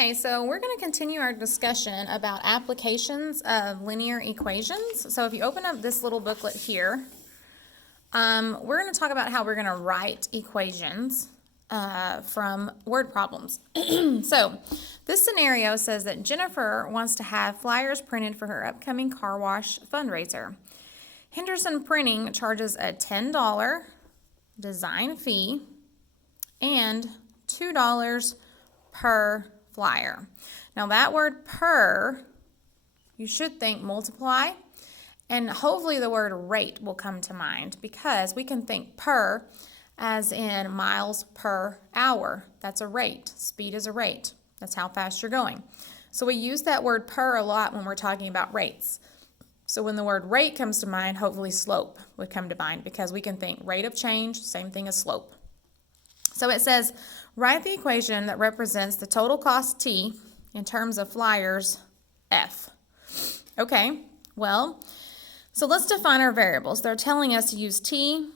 Okay, so we're going to continue our discussion about applications of linear equations. So if you open up this little booklet here, we're going to talk about how we're going to write equations from word problems. So this scenario says that Jennifer wants to have flyers printed for her upcoming car wash fundraiser. Henderson Printing charges a $10 design fee and $2 per flyer. Now that word per, you should think multiply, and hopefully the word rate will come to mind, because we can think per as in miles per hour. That's a rate. Speed is a rate. That's how fast you're going. So we use that word per a lot when we're talking about rates. So when the word rate comes to mind, hopefully slope would come to mind, because we can think rate of change, same thing as slope. So it says, write the equation that represents the total cost T in terms of flyers F. Okay, well, so let's define our variables. They're telling us to use T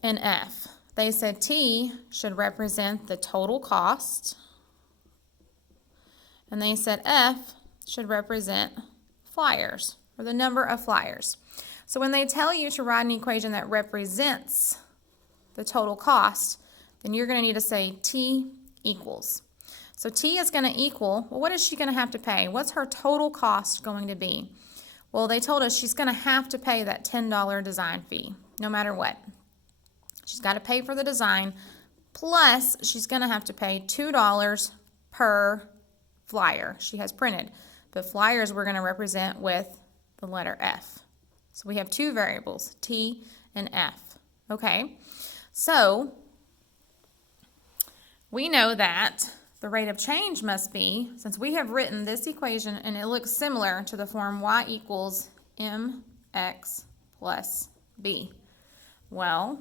and F. They said T should represent the total cost, and they said F should represent flyers, or the number of flyers. So when they tell you to write an equation that represents the total cost, then you're going to need to say T equals. So T is going to equal, well, what is she going to have to pay? What's her total cost going to be? Well, they told us she's going to have to pay that $10 design fee, no matter what. She's got to pay for the design, plus she's going to have to pay $2 per flyer she has printed. But flyers we're going to represent with the letter F. So we have two variables, T and F. Okay, so we know that the rate of change must be, since we have written this equation and it looks similar to the form y equals mx plus b. Well,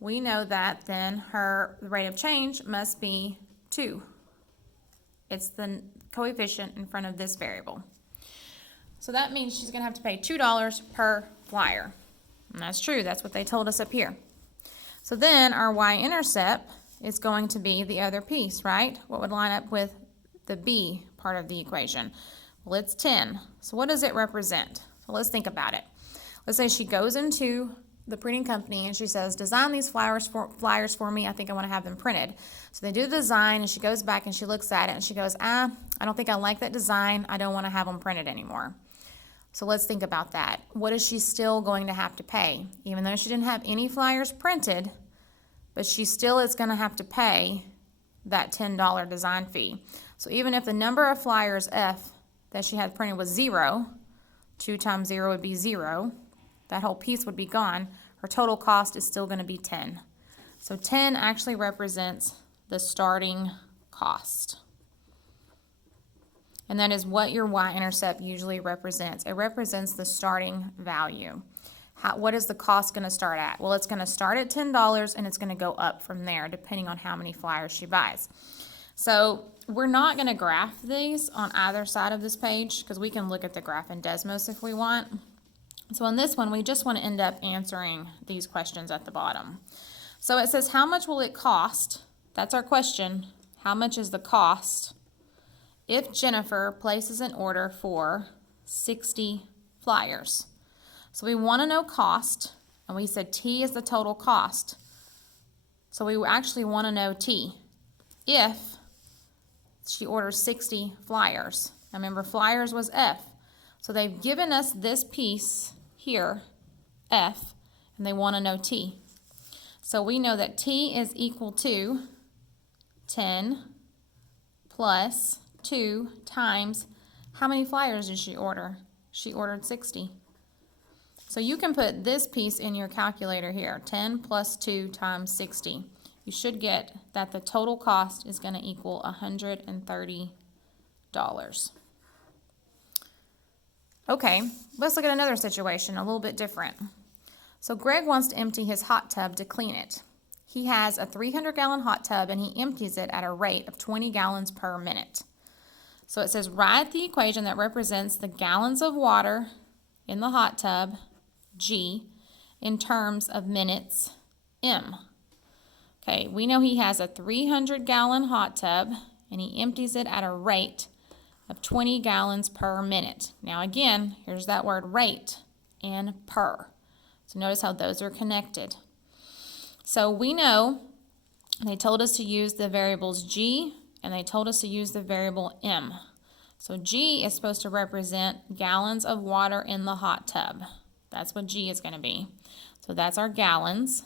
we know that then the rate of change must be 2. It's the coefficient in front of this variable. So that means she's going to have to pay $2 per flyer. And that's true. That's what they told us up here. So then our y-intercept is going to be the other piece, right? What would line up with the B part of the equation? Well, it's 10. So what does it represent? So let's think about it. Let's say she goes into the printing company and she says, design these flyers for me. I think I want to have them printed. So they do the design and she goes back and she looks at it and she goes, I don't think I like that design. I don't want to have them printed anymore. So let's think about that. What is she still going to have to pay? Even though she didn't have any flyers printed, but she still is going to have to pay that $10 design fee. So even if the number of flyers F that she had printed was 0, 2 times 0 would be 0, that whole piece would be gone, her total cost is still going to be 10. So 10 actually represents the starting cost. And that is what your y-intercept usually represents. It represents the starting value. What is the cost going to start at? Well, it's going to start at $10 and it's going to go up from there depending on how many flyers she buys. So we're not going to graph these on either side of this page, because we can look at the graph in Desmos if we want. So on this one, we just want to end up answering these questions at the bottom. So it says, how much will it cost? That's our question. How much is the cost if Jennifer places an order for 60 flyers? So we want to know cost, and we said T is the total cost. So we actually want to know T if she orders 60 flyers. Now remember, flyers was F. So they've given us this piece here, F, and they want to know T. So we know that T is equal to 10 plus 2 times, how many flyers did she order? She ordered 60. So you can put this piece in your calculator here, 10 plus 2 times 60. You should get that the total cost is going to equal $130. Okay, let's look at another situation, a little bit different. So Greg wants to empty his hot tub to clean it. He has a 300-gallon hot tub and he empties it at a rate of 20 gallons per minute. So it says, write the equation that represents the gallons of water in the hot tub, G, in terms of minutes, M. Okay, we know he has a 300-gallon hot tub and he empties it at a rate of 20 gallons per minute. Now again, here's that word rate and per. So notice how those are connected. So we know they told us to use the variables G and they told us to use the variable M. So G is supposed to represent gallons of water in the hot tub. That's what G is going to be. So that's our gallons.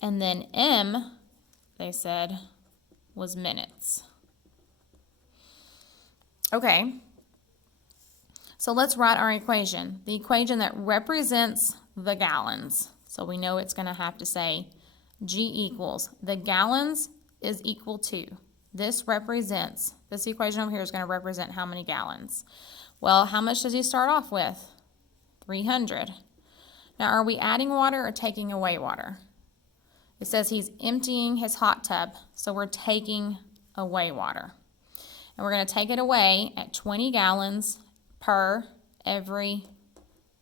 And then M, they said, was minutes. Okay, so let's write our equation. The equation that represents the gallons. So we know it's going to have to say G equals, the gallons is equal to, this equation over here is going to represent how many gallons. Well, how much does he start off with? 300. Now, are we adding water or taking away water? It says he's emptying his hot tub, so we're taking away water. And we're going to take it away at 20 gallons per every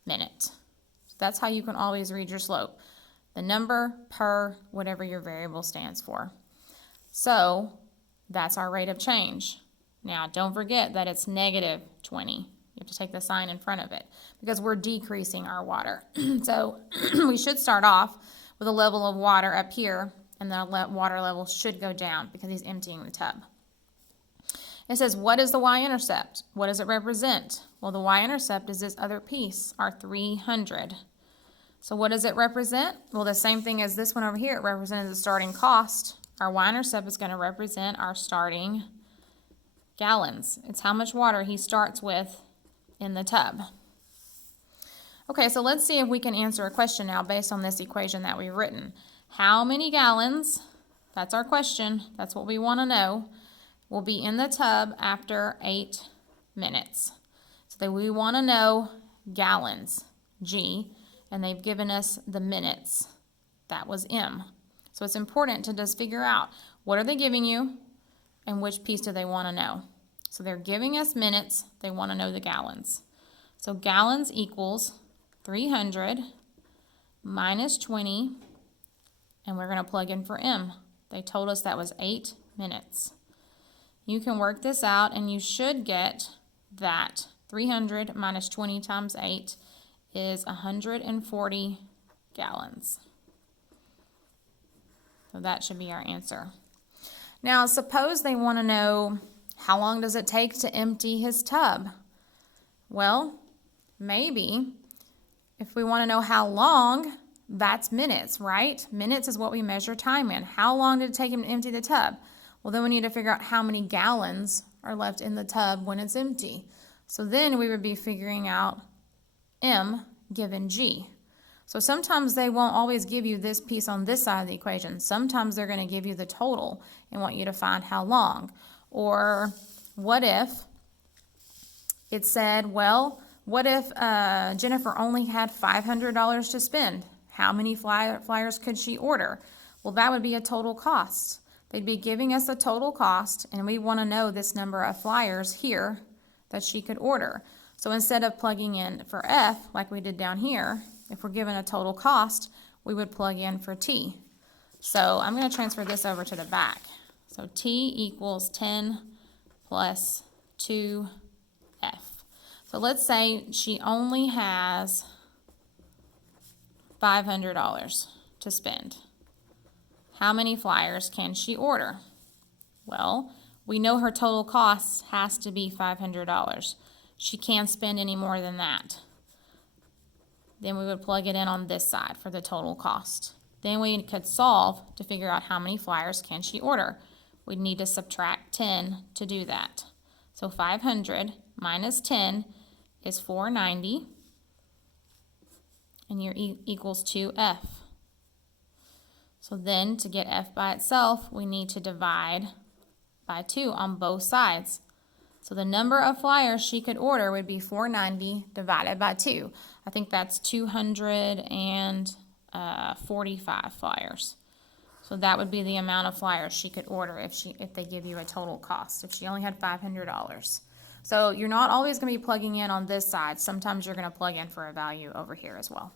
minute. So that's how you can always read your slope. The number per whatever your variable stands for. So that's our rate of change. Now, don't forget that it's negative 20. You have to take the sign in front of it because we're decreasing our water. So we should start off with a level of water up here, and the water level should go down because he's emptying the tub. It says, what is the y-intercept? What does it represent? Well, the y-intercept is this other piece, our 300. So what does it represent? Well, the same thing as this one over here. It represents the starting cost. Our y-intercept is going to represent our starting gallons. It's how much water he starts with in the tub. Okay, so let's see if we can answer a question now based on this equation that we've written. How many gallons, that's our question, that's what we want to know, will be in the tub after 8 minutes? So that we want to know gallons, G, and they've given us the minutes, that was M. So it's important to just figure out what are they giving you and which piece do they want to know. So they're giving us minutes, they want to know the gallons. So gallons equals 300 minus 20, and we're going to plug in for M. They told us that was 8 minutes. You can work this out, and you should get that 300 minus 20 times 8 is 140 gallons. So that should be our answer. Now, suppose they want to know how long does it take to empty his tub? Well, maybe if we want to know how long, that's minutes, right? Minutes is what we measure time in. How long did it take him to empty the tub? Well, then we need to figure out how many gallons are left in the tub when it's empty. So then we would be figuring out M given G. So sometimes they won't always give you this piece on this side of the equation. Sometimes they're going to give you the total and want you to find how long. Or what if it said, well, what if Jennifer only had $500 to spend? How many flyers could she order? Well, that would be a total cost. They'd be giving us a total cost, and we want to know this number of flyers here that she could order. So instead of plugging in for F, like we did down here, if we're given a total cost, we would plug in for T. So I'm going to transfer this over to the back. So T equals 10 plus 2F. So let's say she only has $500 to spend. How many flyers can she order? Well, we know her total cost has to be $500. She can't spend any more than that. Then we would plug it in on this side for the total cost. Then we could solve to figure out how many flyers can she order. We'd need to subtract 10 to do that. So 500 minus 10 is 490, and your equals 2F. So then to get F by itself, we need to divide by 2 on both sides. So the number of flyers she could order would be 490 divided by 2. I think that's 245 flyers. So that would be the amount of flyers she could order if they give you a total cost, if she only had $500. So you're not always going to be plugging in on this side. Sometimes you're going to plug in for a value over here as well.